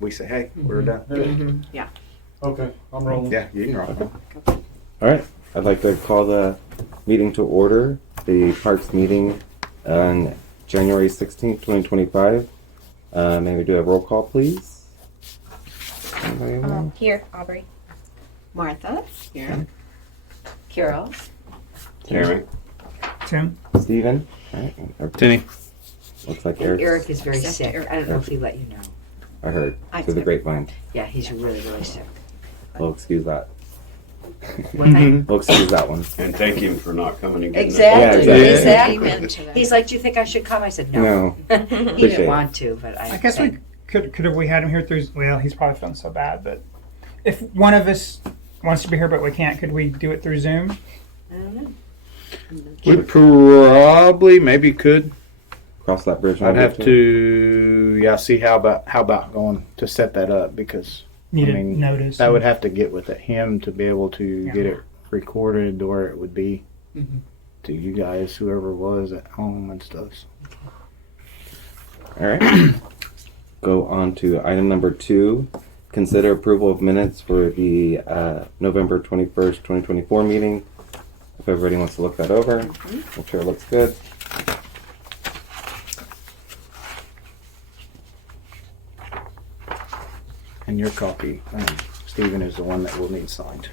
we say, hey, we're done. Yeah. Okay, I'm rolling. Yeah, you can roll. All right. I'd like to call the meeting to order, the Parks meeting on January 16th, 2025. May we do a roll call, please? Anybody want? Here, Aubrey. Martha, here. Carol. Jeremy. Tim? Stephen? All right. and Tinny. Looks like And Eric. Eric is very Except sick. Eric. I don't know if he let you know. I heard I through the took- grapevine. Yeah, he's really, really sick. We'll excuse that. What time? We'll excuse that one. And thank him for not coming and getting Exactly. Yeah, Exactly. Amen to that. He's like, do you think I should come? I said, no. No. He Appreciate didn't it. want to, but I I guess said, we could have we had him here through, well, he's probably feeling so bad, but if one of us wants to be here but we can't, could we do it through Zoom? I don't know. We probably maybe could. Cross that bridge. when I'd we have get to see how about going to set that up, because Need I a mean, notice. I would have to get with him to be able to Yeah. get it recorded where it would be Mhm. to you guys, whoever was at home and stuff. All right. Go on to item number 2. Consider approval of minutes for the November 21st, 2024 meeting. If everybody wants to look that over, make sure it looks good. And your copy, Stephen, is the one that will need signed.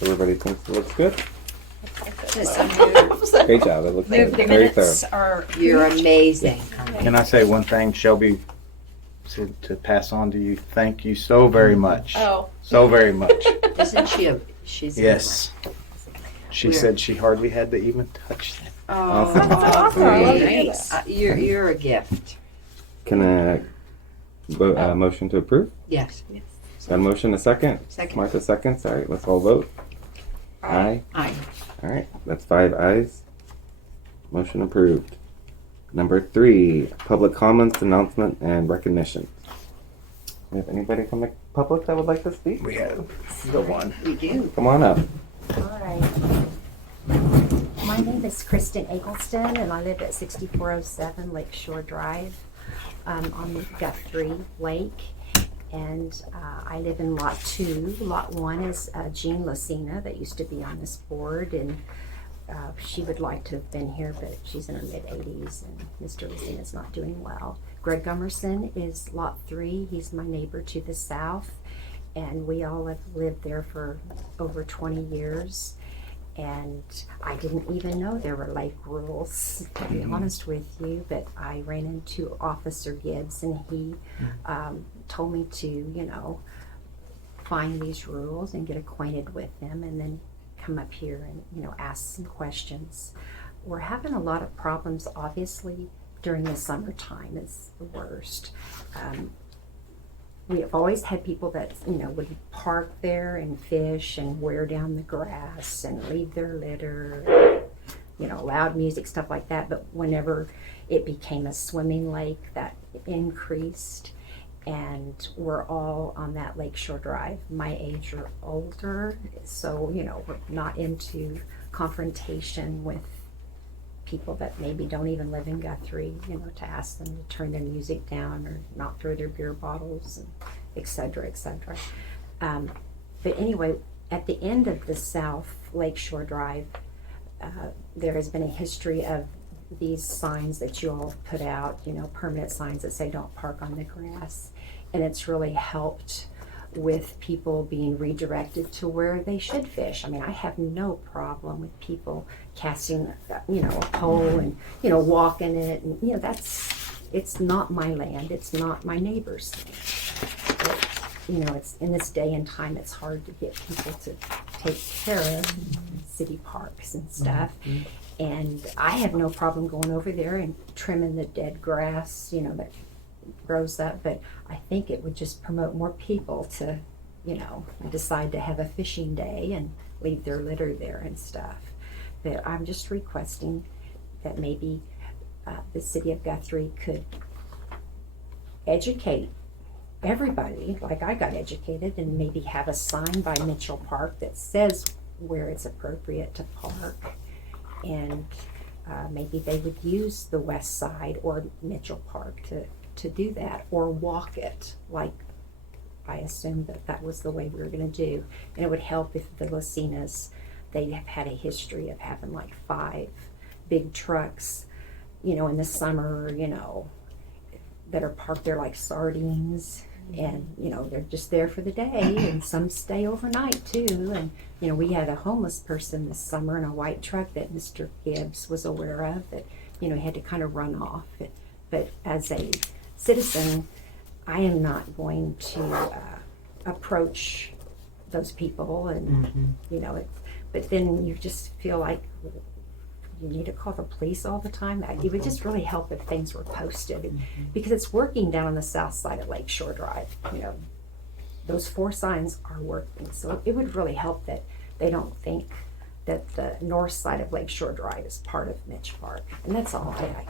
Everybody thinks it looks good. Great Great job. It looks The good. Very thorough. minutes are. You're amazing. Can I say one thing, Shelby, to pass on to you? Thank you so very much. Oh. So very much. Isn't she she's Yes. She We're- said she hardly had to even touch them. Oh, Awesome. That's awesome. I love to hear nice. that. You're a gift. Can I motion to approve? Yes. Got a motion, a second? Second. Martha seconds. All right, let's all vote. Aye. Aye. All right, that's 5 ayes. Motion approved. Number 3, public comments, announcement, and recognition. We have anybody from the public that would like to speak? We have the one. We do. Come on up. All right. My name is Kristen Eggleston, and I live at 6407 Lakeshore Drive on Guthrie Lake. And I live in Lot 2. Lot 1 is Jean Lucina that used to be on this board, and she would like to have been here, but she's in her mid-80s, and Mr. Lucina's not doing well. Greg Gummerson is Lot 3. He's my neighbor to the south, and we all have lived there for over 20 years. And I didn't even know there were lake rules, to be honest with you, but I ran into Officer Gibbs, and he told me to, find these rules and get acquainted with them, and then come up here and, ask some questions. We're having a lot of problems, obviously, during the summertime. It's the worst. We have always had people that, would park there and fish and wear down the grass and leave their litter, loud music, stuff like that. But whenever it became a swimming lake, that increased. And we're all on that Lakeshore Drive, my age or older. So, we're not into confrontation with people that maybe don't even live in Guthrie, to ask them to turn their music down or not throw their beer bottles, and et cetera, et cetera. But anyway, at the end of the South Lakeshore Drive, there has been a history of these signs that you all put out, permanent signs that say don't park on the grass. And it's really helped with people being redirected to where they should fish. I mean, I have no problem with people casting, a pole and, walking it. And, it's not my land. It's not my neighbor's land. But, it's in this day and time, it's hard to get people to take care of city parks and stuff. And I have no problem going over there and trimming the dead grass, that grows up, but I think it would just promote more people to, decide to have a fishing day and leave their litter there and stuff. But I'm just requesting that maybe the city of Guthrie could educate everybody, like I got educated, and maybe have a sign by Mitchell Park that says where it's appropriate to park. And maybe they would use the west side or Mitchell Park to to do that or walk it. Like I assumed that was the way we were going to do, and it would help if the Lacinas, they have had a history of having like 5 big trucks, in the summer, that are parked there like sardines, and they're just there for the day, and some stay overnight too. And we had a homeless person this summer in a white truck that Mr. Gibbs was aware of that he had to kind of run off. But as a citizen, I am not going to approach those people, and but then you just feel like you need to call the police all the time. It would just really help if things were posted, because it's working down on the south side of Lakeshore Drive. Those 4 signs are working, so it would really help that they don't think that the north side of Lakeshore Drive is part of Mitch Park. And that's all I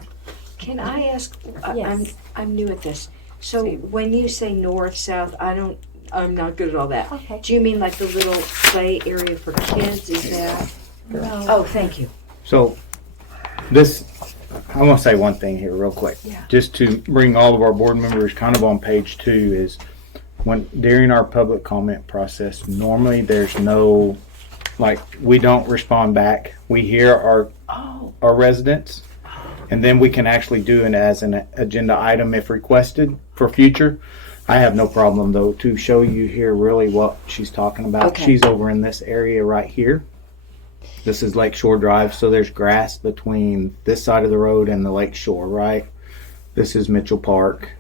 Can I ask, Yes. I'm new at this. So when you say north, south, I'm not good at all that. Okay. Do you mean like the little play area for kids? Is that? No. Oh, thank you. So I want to say one thing here real quick. Yeah. Just to bring all of our board members kind of on page 2 is during our public comment process, normally there's no, we don't respond back. We hear our residents, and then we can actually do it as an agenda item if requested for future. I have no problem though to show you here really what she's talking about. Okay. She's over in this area right here. This is Lakeshore Drive, so there's grass between this side of the road and the lakeshore, right? This is Mitchell Park.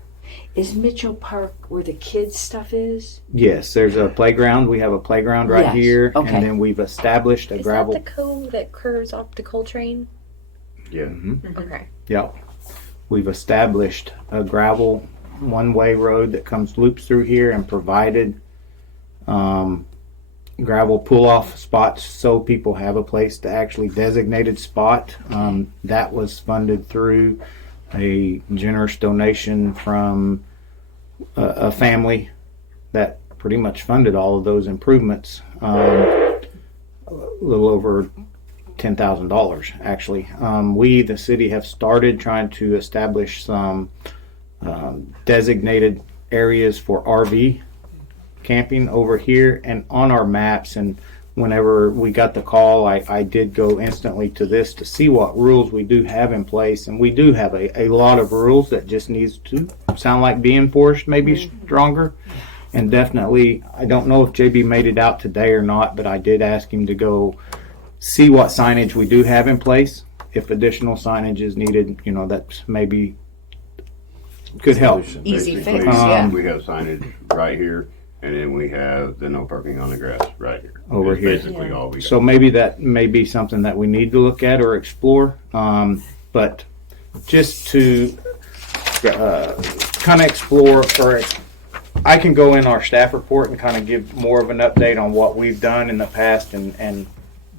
Is Mitchell Park where the kids' stuff is? Yes, there's a playground. We have a playground right Yes, here, okay. and then we've established a Is gravel. that the cove that curves off to Coltrane? Yeah. Okay. Yep. We've established a gravel one-way road that loops through here, and provided gravel pull-off spots so people have a place to actually designated spot. That was funded through a generous donation from a family that pretty much funded all of those improvements. A little over $10,000 actually. We, the city, have started trying to establish some designated areas for RV camping over here and on our maps. And whenever we got the call, I did go instantly to this to see what rules we do have in place, and we do have a lot of rules that just needs to sound like being enforced, maybe stronger. And definitely, I don't know if JB made it out today or not, but I did ask him to go see what signage we do have in place. If additional signage is needed, that's maybe could help. Easy Basically, fix, yeah. We have signage right here, and then we have the no parking on the grass right here. Over That's here. Basically all we got. So maybe that may be something that we need to look at or explore. But just to kind of explore, or I can go in our staff report and kind of give more of an update on what we've done in the past and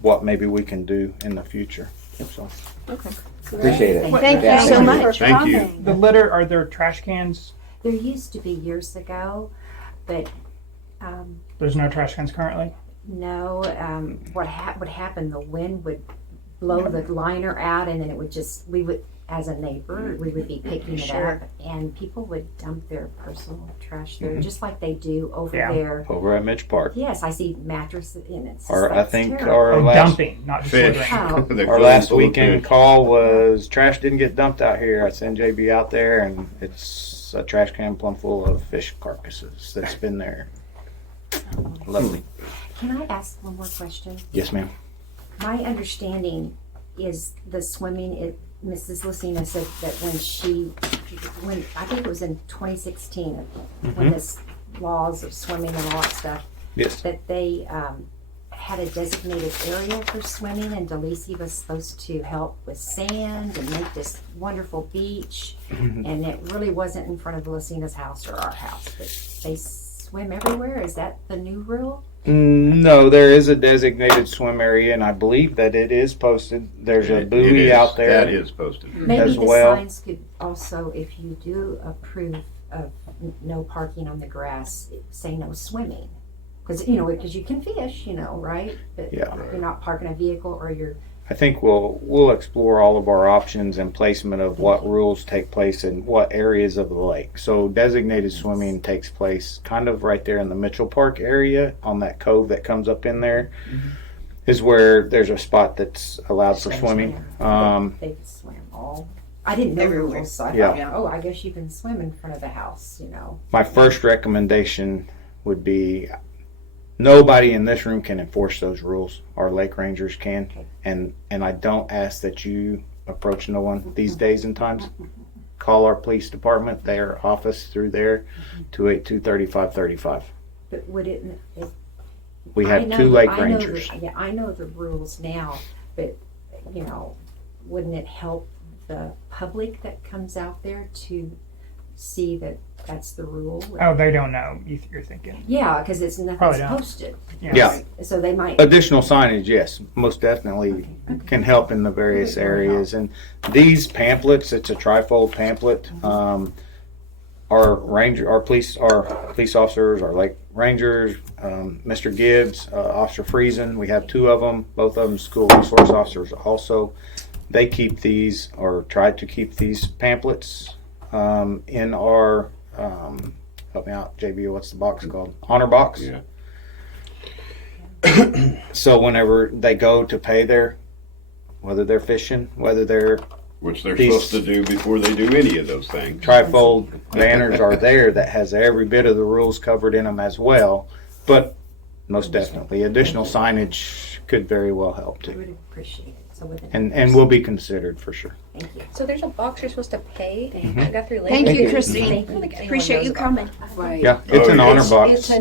what maybe we can do in the future. So. Okay. Appreciate it. Thank Yeah, you so thank you. much for Thank you. coming. The litter, are there trash cans? There used to be years ago, but There's no trash cans currently. no. What would happen? The wind would blow the liner out, and then it would we would, as a neighbor, we would be picking it up, and people would dump their personal trash there, just like they do over Yeah. there. Over at Mitch Park. Yes, I see mattresses in it. Or I That's think terrible. our Oh, last dumping, not just Fish. littering. Oh. They're our filling last full of weekend fish. call was trash didn't get dumped out here. I send JB out there, and it's a trash can plumb full of fish carcasses that's been there. Lovely. Can I ask one more question? Yes, ma'am. My understanding is the swimming. Mrs. Lucina said that when I think it was in 2016, when this laws of swimming and all that stuff, Yes. that they had a designated area for swimming, and Delisi was supposed to help with sand and make this wonderful beach. And it really wasn't in front of Lucina's house or our house, but they swim everywhere. Is that the new rule? No, there is a designated swim area, and I believe that it is posted. There's a It buoy is. out there. That is posted. Maybe as the well. signs could also, if you do approve of no parking on the grass, say no swimming. Because you can fish, right? But Yeah. you're not parking a vehicle, or you're I think we'll explore all of our options and placement of what rules take place in what areas of the lake. So designated swimming takes place kind of right there in the Mitchell Park area on that cove that comes up in there. Is where there's a spot that's allowed for swimming. They swim all. I didn't know Everywhere. rules, so I Yeah. thought, oh, I guess you can swim in front of the house, you know. My first recommendation would be nobody in this room can enforce those rules. Our lake rangers can, and I don't ask that you approach no one these days and times. Call our police department, their office through there, 282-3535. But would it? We I have know two the- lake I know rangers. Yeah, I know the rules now, but you know, wouldn't it help the public that comes out there to see that that's the rule? Oh, they don't know. You're thinking. Yeah, because it's Probably nothing's don't. posted. Yeah. So they might. Additional signage, yes, most definitely can help in the various areas. And these pamphlets, it's a trifold pamphlet. Our police officers, our lake rangers, Mr. Gibbs, Officer Friesen, we have two of them, both of them school resource officers also. They keep these, or try to keep these pamphlets in our, help me out, JB, what's the box called? Honor box. Yeah. So whenever they go to pay whether they're fishing, whether they're Which they're These- supposed to do before they do any of those things. trifold banners are there that has every bit of the rules covered in them as well. But most definitely, additional signage could very well help I too, would appreciate it. So with it. and will be considered for sure. Thank you. So there's a box you're supposed to pay Mhm. at Guthrie Lake. Thank you, you. Christine. I don't think anyone Appreciate knows you about coming. Right. Yeah, it's Oh, an yeah. honor box.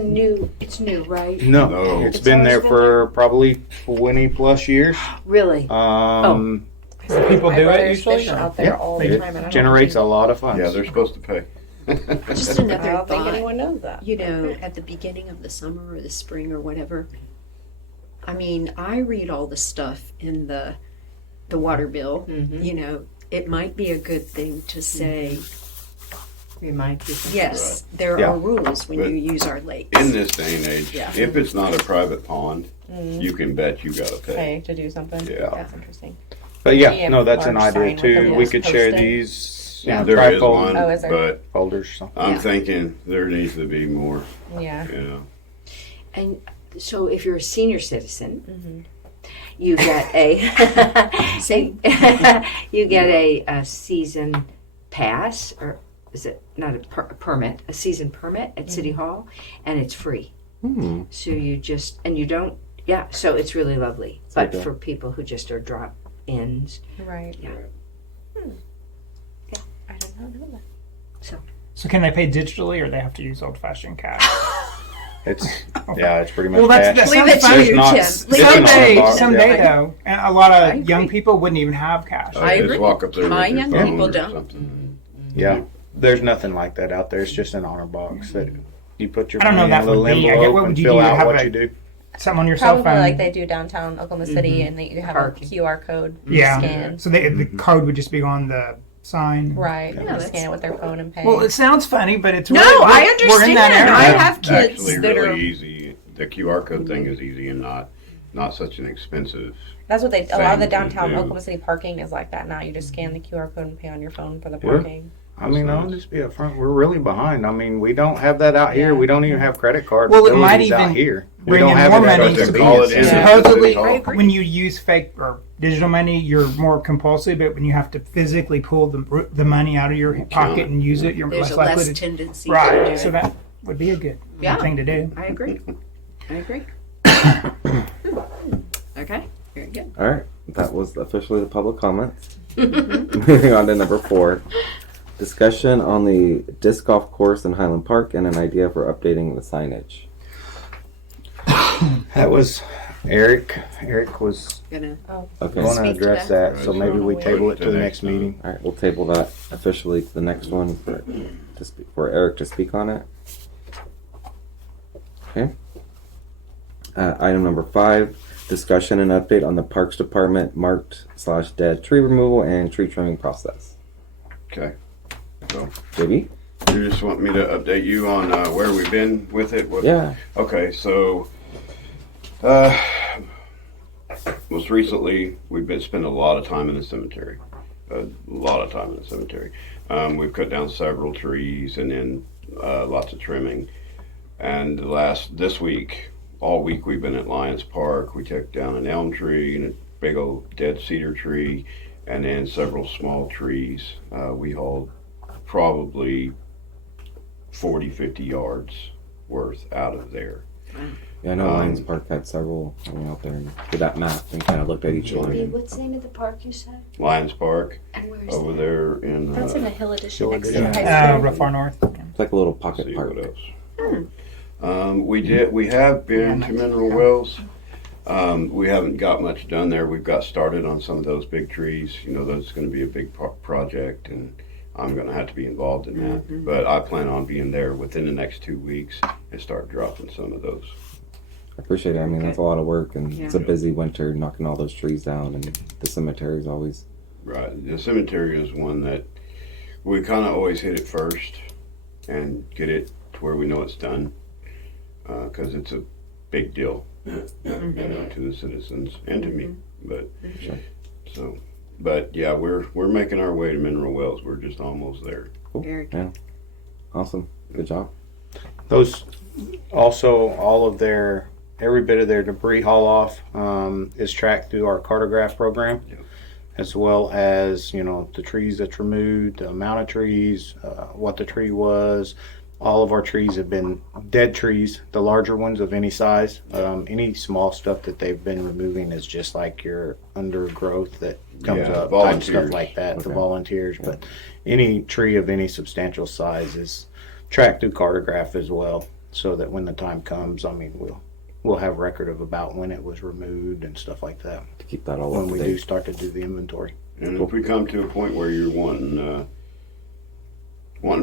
It's new, right? No, No. it's It's been always there been for probably 20 plus years. Really? People My do it brothers usually. fish or- out there Yeah, all it the time. And I don't generates a think, lot of funds. Yeah, they're supposed to pay. Just I another don't think thought. anyone knows that. You know, at the beginning of the summer or the spring or whatever. I mean, I read all the stuff in the water bill. You know, it might be a good thing to say, Remind people. yes, there Yeah. are rules when But you use our lakes. In this day and age, Yeah. if it's not a private pond, you can bet you gotta pay. Pay to do something. Yeah. That's interesting. But yeah, Yeah, no, that's an large idea sign with too. the We rules could share posted. these, Yeah. There is trifold one, Oh, is there? but folders. So. I'm Yeah. thinking there needs to be more, Yeah. you know. And so if you're a senior citizen, Mm-hmm. you get a Same. you get a season pass, or is it not a permit, a season permit at City Hall, and it's free. Hmm. So you just, and you don't, yeah, so it's really lovely. But Okay. for people who just are drop-ins, Right. Yeah. I did not know that. So can they pay digitally, or they have to use old-fashioned cash? It's it's pretty much Well, that cash. sounds Leave it to funny. There's you, not- Tim. it's Leave an it honor to Someday, you. box, someday yeah. though, and a lot I of young agree. people wouldn't even have cash. I Just agree. walk up there My with your young phone people or don't. something. Yeah, there's nothing like that out there. It's just an honor box that you put your I don't know money in that a little would be. I get- envelope what and would you fill do? out Have what a- you do. Something on your cell Probably phone. like they do downtown Oklahoma City, and that you have Parking. a QR code. Yeah. Scan. So the code would just be on the sign. Right. Yeah, You that's- scan it with their phone and pay. Well, it sounds funny, but it's No, really, I We're in understand. that area. I That's have kids actually that really are. easy. The QR code thing is easy and not such an expensive. That's what they. A lot of the Thing to downtown do. Oklahoma City parking is like that now. You just scan the QR code and pay on your phone for the Yeah. parking. I mean, That's I'll just be upfront. We're really behind. I mean, we don't have that out here. Yeah. We don't even have credit card Well, it might facilities out even here. We bring don't in have more it at money our to Just call it in. convenience Yeah. at the Supposedly, City Hall. I agree. when you use fake or digital money, you're more compulsive. But when you have to physically pull the money out of your pocket and use it, you're There's less a likely less to. tendency to do Right. it. So that would be a good Yeah. thing to do. I agree. I agree. Okay, very good. All right, that was officially the public comments. Moving on to number 4. Discussion on the disc golf course in Highland Park and an idea for updating the signage. That was Eric. Eric was Gonna Okay. going to Speak to address that. that, so maybe we table it to the next meeting. All right, we'll table that officially to the next one for Eric to speak on it. Okay. Item number 5, discussion and update on the Parks Department marked/dead tree removal and tree trimming process. Okay. So JB? you just want me to update you on where we've been with it? What, Yeah. Okay, so most recently, we've been spending a lot of time in the cemetery. A lot of time in the cemetery. We've cut down several trees and then lots of trimming. And this week, all week we've been at Lions Park. We took down an elm tree and a big old dead cedar tree, and then several small trees. We hauled probably 40, 50 yards worth out of there. Yeah, I know Lions Park had several. I went out there and did that map and kind of looked at each JB, line. what's the name of the park you said? Lions Park And where is over that? there in. That's in the Hill Edition next to Hill the high school. Real far north. It's like a little pocket See park. what else. We have been to Mineral Wells. We haven't got much done there. We've got started on some of those big trees. You know, that's going to be a big project, and I'm going to have to be involved in that. But I plan on being there within the next 2 weeks and start dropping some of those. I appreciate it. I mean, that's a lot of work, and it's a Yeah. busy winter knocking all those trees down, and the cemetery is always. Right. The cemetery is one that we kind of always hit it first and get it to where we know it's done, because it's a big deal, you know, to the citizens and to me. But Sure. so, but yeah, we're making our way to Mineral Wells. We're just almost there. Cool. Very Yeah. Awesome. Good job. Those also, all of their, every bit of their debris haul off is tracked through our cartograph program, Yep. as well as, you know, the trees that's removed, the amount of trees, what the tree was. All of our trees have been dead trees, the larger ones of any size. Any small stuff that they've been removing is just like your undergrowth that comes Yeah, up, type volunteers. stuff like that, the Okay. volunteers. But any tree of any substantial size is tracked through cartograph as well, so that when the time comes, I mean, we'll have record of about when it was removed and stuff like that To keep that all when up to we date. do start to do the inventory. And if we come to a point where you're wanting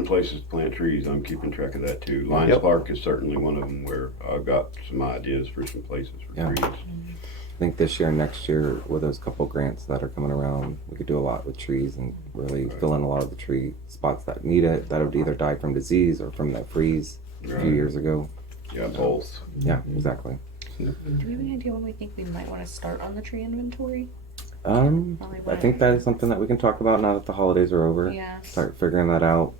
places to plant trees, I'm keeping track of that too. Lions Yep. Park is certainly one of them where I've got some ideas for some places for Yeah. trees. I think this year and next year, with those couple grants that are coming around, we could do a lot with trees and really fill in a lot of the tree spots that need it, that would either die from disease or from that freeze a few Right. years ago. Yeah, both. Yeah, exactly. Do we have any idea when we think we might want to start on the tree inventory? I think that is something that we can talk about now that the holidays are over. Yeah. Start figuring that out.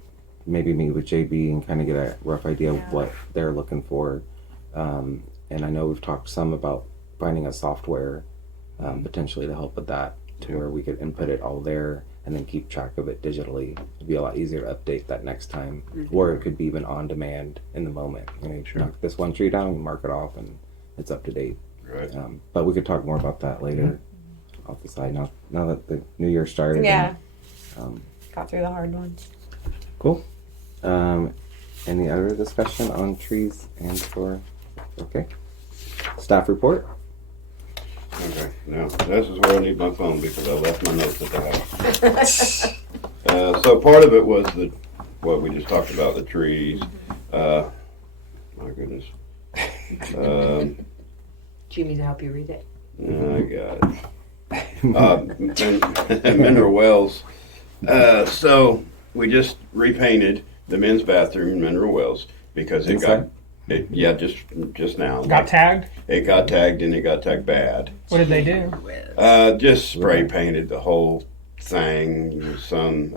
Maybe meet with JB and kind of get a rough idea Yeah. of what they're looking for. And I know we've talked some about finding a software potentially to help with that, to where we could input it all there and then keep track of it digitally. It'd be a lot easier to update that next time, or it could be even on demand in the moment. You know, you knock this one tree down, you mark it off, and it's up to date. Right. But we could talk more about that later. Off the side now that the new year started. Yeah. And, Got through the hard ones. cool. Any other discussion on trees and for? Okay. Staff report. Okay, now this is where I need my phone because I left my notes at the house. So part of it was what we just talked about, the trees. My goodness. Do you need to help you read it? I got it. Mineral Wells. So we just repainted the men's bathroom in Mineral Wells because it got just now. Got tagged? It got tagged and it got tagged bad. What did they do? Just spray painted the whole thing. Some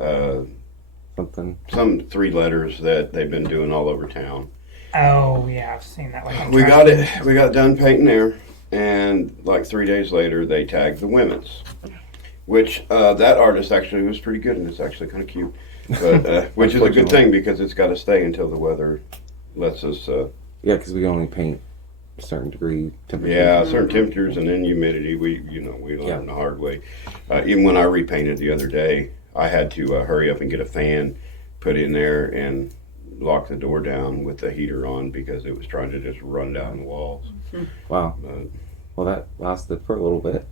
Something. 3 letters that they've been doing all over town. Oh yeah, I've seen that. Like on We trash got cans. it. We got done painting there, and like 3 days later, they tagged the women's, which that artist actually was pretty good, and it's actually kind of cute. But which is a good thing because it's got to stay until the weather lets us. Yeah, because we only paint a certain degree temperature. Yeah, certain temperatures and then humidity. We learned the hard way. Even when I repainted the other day, I had to hurry up and get a fan put in there and lock the door down with the heater on because it was trying to just run down the walls. Wow. But, Well, that lasted for a little bit.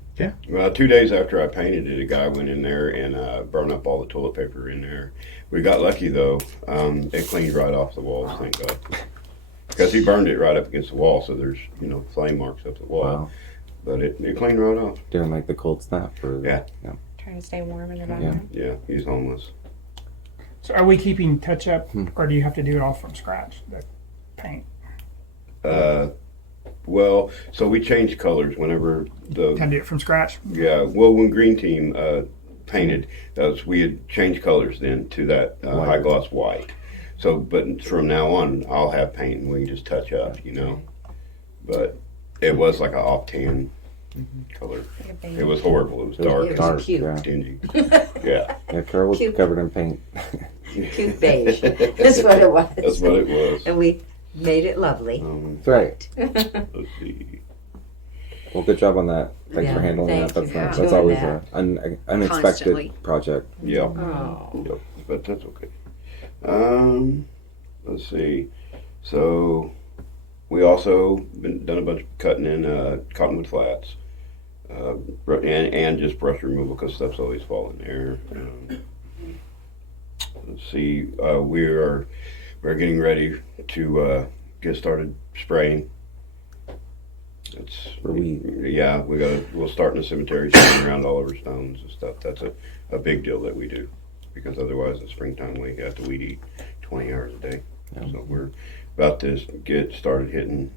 well, 2 days after I painted it, a guy went in there and burned up all the toilet paper in there. We got lucky though; it cleaned right off the walls. Thank God, because he burned it right up against the wall, so there's flame marks up the wall. Wow. But it cleaned right off. During like the cold snap. Or, Yeah. Trying to stay warm in your bathroom. Yeah, he's homeless. So are we keeping touch up, or do you have to do it all from scratch? The paint. Well, so we changed colors whenever the Kind of do it from scratch. yeah. Well, when Green Team painted, we had changed colors then to that White. high gloss white. So, but from now on, I'll have paint and we can just touch up, you know. But it was like an off tan color. It was horrible. It was dark, It was Dark, cute. yeah. dingy. Yeah, Yeah, Carol was Cute. covered in paint. Cute beige. That's what it was. that's what it was. And we made it lovely. That's right. Let's see. Well, good job on that. Thanks for Yeah, handling thank that. you That's for that's doing always that. an unexpected Constantly. project. Yeah. Oh. Yep, but that's okay. Let's see. So we also done a bunch of cutting in cottonwood flats, and just brush removal because stuff's always falling there. Let's see. We're getting ready to get started spraying. It's For weed. yeah. We'll start in the cemetery, spraying around all over stones and stuff. That's a big deal that we do. Because otherwise, in springtime, we have to weed eat 20 hours a day. Yeah. So we're about to get started hitting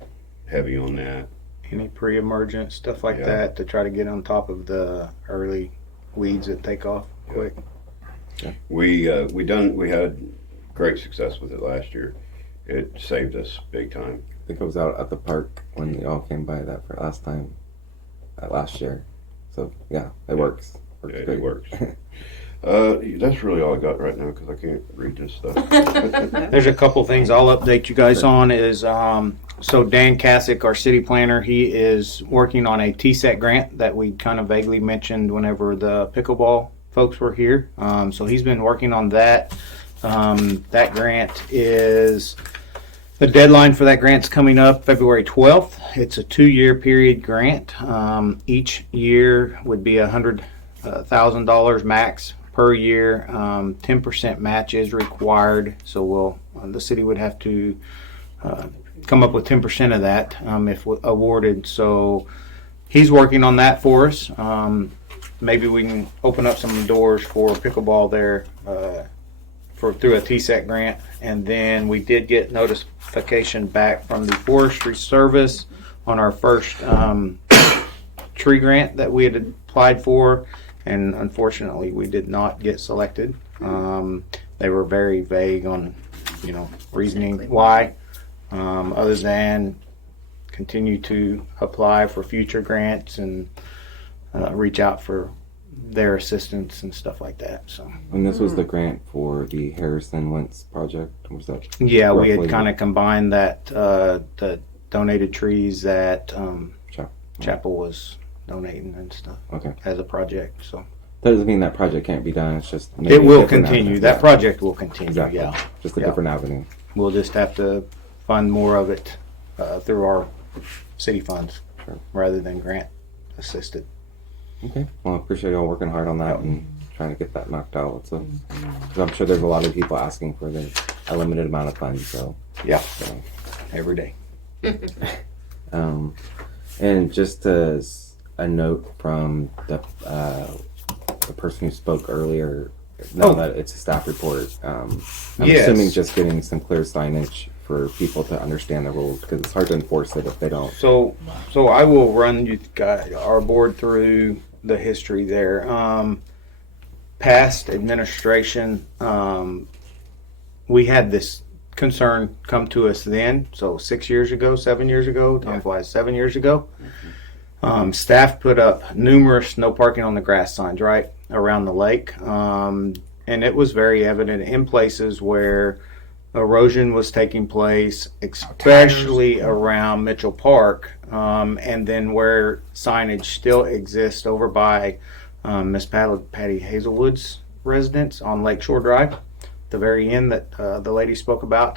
heavy on that. Any pre-emergent stuff like Yeah. that to try to get on top of the early weeds that take off quick. We had great success with it last year. It saved us big time. I think I was out at the park when y'all came by that for last time, last year. So yeah, it works. Works Yeah, great. it works. That's really all I got right now because I can't read this stuff. There's a couple things I'll update you guys on is so Dan Kasich, our city planner, he is working on a TSET grant that we kind of vaguely mentioned whenever the pickleball folks were here. So he's been working on that. That grant is the deadline for that grant's coming up February 12th. It's a 2-year period grant. Each year would be $100,000 max per year. 10% match is required, so the city would have to come up with 10% of that if awarded. So he's working on that for us. Maybe we can open up some doors for pickleball there through a TSET grant. And then we did get notification back from the Forestry Service on our first tree grant that we had applied for, and unfortunately we did not get selected. They were very vague on, reasoning Exactly. why, other than continue to apply for future grants and reach out for their assistance and stuff like that. So And this was the grant for the Harrison Wentz project. Was that? yeah, we had Roughly. kind of combined that the donated trees that Chapel was donating and stuff Okay. as a project. So That doesn't mean that project can't be done. It's just maybe it a will different continue. avenue. That Yeah, project will continue. exactly. Yeah, Just a Yeah. different avenue. we'll just have to fund more of it through our city funds Sure. rather than grant assisted. Okay. Well, I appreciate y'all working hard on that and trying to get that knocked out. So, 'cause I'm sure there's a lot of people asking for a limited amount of funds. So, Yeah, so every day. and just as a note from the person who spoke earlier, now Oh. that it's a staff report, I'm Yes. assuming just getting some clear signage for people to understand the rules because it's hard to enforce it if they don't. So I will run you guys, our board through the history there. Past administration, we had this concern come to us then. So 6 years ago, 7 years ago, time flies, 7 years ago. Staff put up numerous no parking on the grass signs right around the lake, and it was very evident in places where erosion was taking place, especially around Mitchell Park, and then where signage still exists over by Miss Patty Hazelwood's residence on Lakeshore Drive, the very end that the lady spoke about.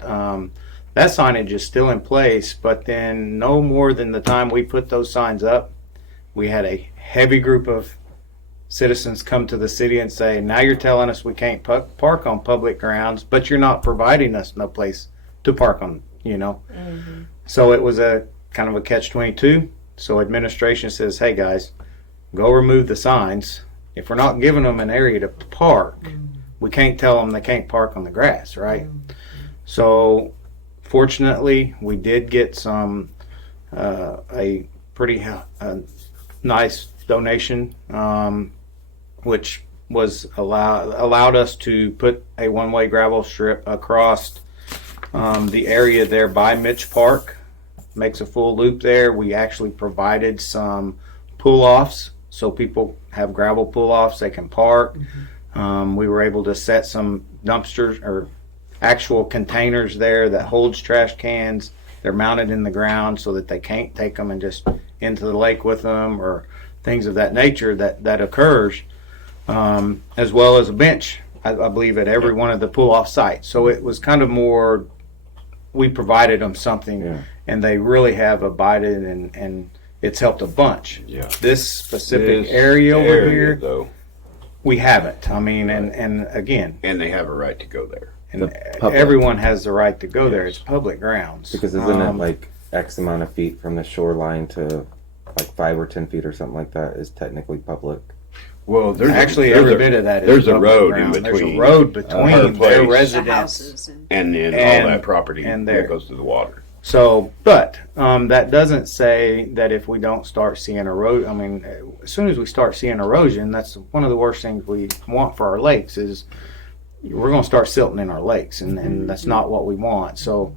That signage is still in place, but then no more than the time we put those signs up, we had a heavy group of citizens come to the city and say, now you're telling us we can't park on public grounds, but you're not providing us no place to park on, So it was a kind of a catch-22. So administration says, hey guys, go remove the signs. If we're not giving them an area to park, we can't tell them they can't park on the grass, right? So fortunately, we did get some a pretty nice donation, which was allowed us to put a one-way gravel strip across the area there by Mitch Park. Makes a full loop there. We actually provided some pull-offs so people have gravel pull-offs they can park. We were able to set some dumpsters or actual containers there that holds trash cans. They're mounted in the ground so that they can't take them and just into the lake with them or things of that nature that occurs, as well as a bench, I believe, at every one of the pull-off sites. So it was kind of more, we provided them something, and they really have abided, and it's helped a bunch. Yeah. This specific area over here, though, we haven't. I mean, and again, and they have a right to go there. and public. everyone has the right to go there. It's public grounds. Because isn't it like X amount of feet from the shoreline to like 5 or 10 feet or something like that is technically public? Well, there's Actually, every bit of that is there's a public road ground. in There's a between road her between place. their The residence. houses and then And- all that property and that there. goes to the water. So, but that doesn't say that if we don't start seeing erosion, I mean, as soon as we start seeing erosion, that's one of the worst things we want for our lakes is we're going to start silting in our lakes, and that's not what we want. So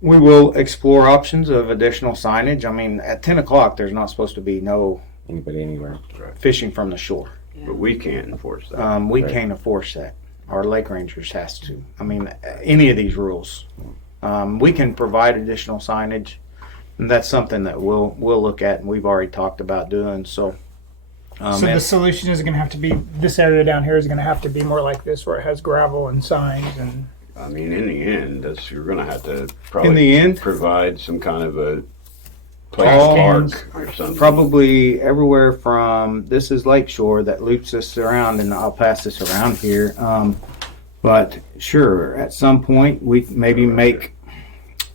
we will explore options of additional signage. I mean, at 10 o'clock, there's not supposed to be no Anybody anywhere? fishing from the shore. But we can't enforce that. We Right. can't enforce that. Our lake rangers has to. I mean, any of these rules. We can provide additional signage, and that's something that we'll look at, and we've already talked about doing. So, So the solution is going to have to be, this area down here is going to have to be more like this, where it has gravel and signs and. I mean, in the end, you're going to have to probably in the end, provide some kind of a place All to park or something. probably everywhere from this is Lakeshore that loops us around, and I'll pass this around here. But sure, at some point we maybe make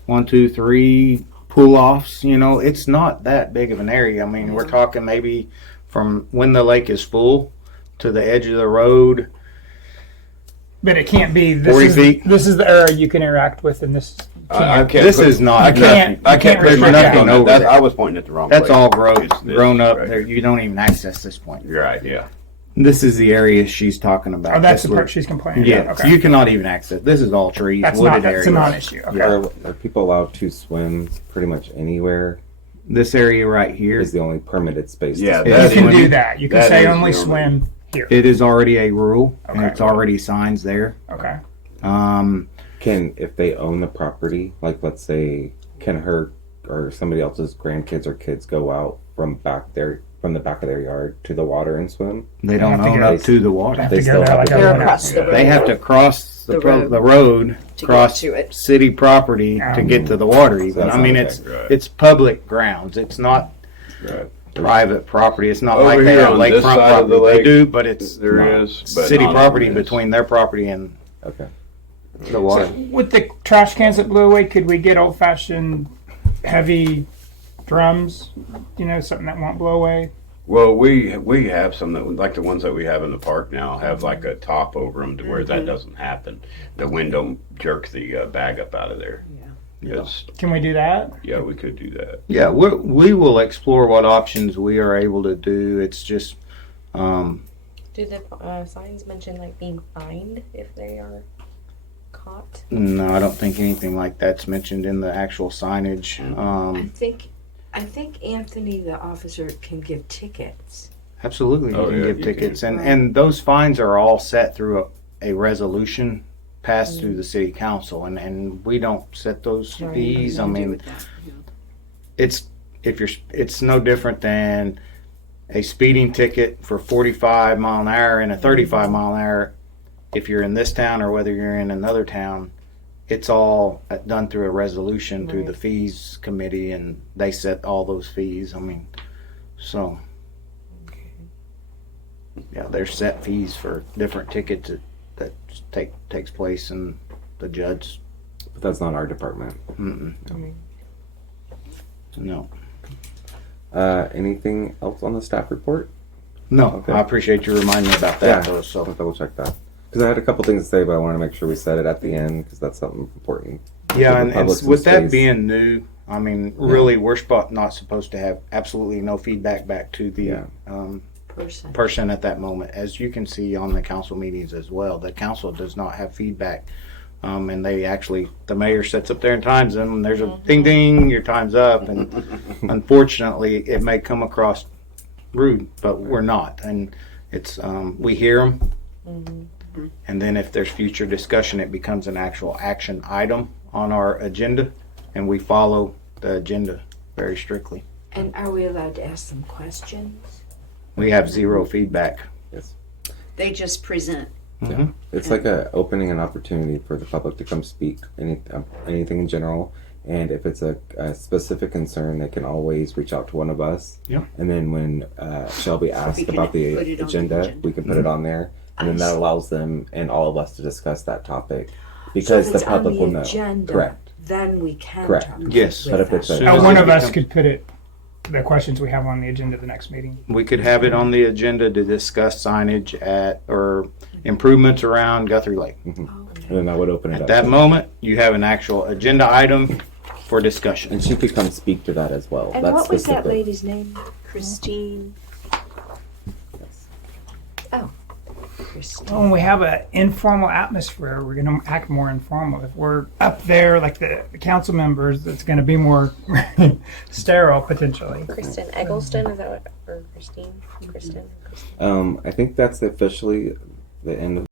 1, 2, 3 pull-offs. You know, it's not that big of an area. I mean, we're talking maybe from when the lake is full to the edge of the road. But it can't be. 40 feet. This is the area you can interact with, and this. I can't This put- is not. I can't- I can't put my restrict finger nothing on over that. there. I was pointing at the wrong That's place. all It's this grown up. right There, here. you don't even access this point. You're right, yeah. This is the area she's talking about. Oh, that's the where- part she's complaining Yeah, about. Okay. you cannot even access. This is all trees, That's wooded not. That's area. a non-issue. Okay. Yeah. Are people allowed to swim pretty much anywhere? This area right here, Is the only permitted space? Yeah, to Yeah, You that can is- do that. You can that say is only the only- swim here. it is already a rule, and Okay. it's already signs there. Okay. Can, if they own the property, like let's say, can her or somebody else's grandkids or kids go out from the back of their yard to the water and swim? They don't have to own go- up to the water. Have They to still go there have like to go everyone across else. the road. They have to cross The the road. road, To cross get to it. city property to get to the water. Even that's I mean, okay. it's Right. it's public grounds. It's not Right. private property. It's not Over like they here have on this lakefront side of property. the They lake, do, but it's There not is, but city not property over this. between their property and Okay. the water. With the trash cans that blew away, could we get old-fashioned heavy drums? You know, something that won't blow away. Well, we have some that, like the ones that we have in the park now, have like a top over them to where that doesn't happen. The wind don't jerk the bag up out of there. Yes. Can we do that? Yeah, we could do that. Yeah, we will explore what options we are able to do. It's just, Do the signs mention like being fined if they are caught? no, I don't think anything like that's mentioned in the actual signage. I think Anthony, the officer, can give tickets. Absolutely, you Oh, can yeah, give you tickets, can. and those fines are all set through a resolution passed through the city council, and we don't set those Right. fees. I Nothing to do mean, with that, yeah. it's no different than a speeding ticket for 45 mile an hour and a 35 mile an hour. If you're in this town or whether you're in another town, it's all done through a resolution through the fees committee, and they set all those fees. I mean, so yeah, there's set fees for different tickets that takes place, and the judge. But that's not our department. No. Anything else on the staff report? No, Okay. I appreciate you reminding me about that, though. So I'll double check that. Because I had a couple things to say, but I want to make sure we said it at the end because that's something important. yeah, Give and the public some with that space. being new, I mean, really, we're not supposed to have absolutely no feedback back to the Yeah. person at that moment. As you can see on the council meetings as well, the council does not have feedback. And they actually, the mayor sits up there and times them, and there's a ding ding, your time's up. And unfortunately, it may come across rude, but we're not. And it's, we hear them. And then if there's future discussion, it becomes an actual action item on our agenda, and we follow the agenda very strictly. And are we allowed to ask them questions? We have zero feedback. They just present. Mhm. It's like a opening an opportunity for the public to come speak anything in general. And if it's a specific concern, they can always reach out to one of us. Yeah. And then when Shelby asks can about the put it on the agenda, agenda. we can put it on there. And then I that see. allows them and all of us to discuss that topic So because if the it's public on will the know. agenda, Correct. then we can Correct. talk. Yes. with But if it's them. a- Soon as One it of us becomes- could put it, the questions we have on the agenda the next meeting. We could have it on the agenda to discuss signage or improvements around Guthrie Lake. And then that would open it At up. that moment, you have an actual agenda item for discussion. And she could come speak to that as well. And That's what was that specific. lady's name? Christine. Yes. Christine. When we have an informal atmosphere, we're going to act more informal. If we're up there, like the council members, it's going to be more sterile potentially. Kristen Eggleston, is that what, or Christine? Kristen? I think that's officially the end of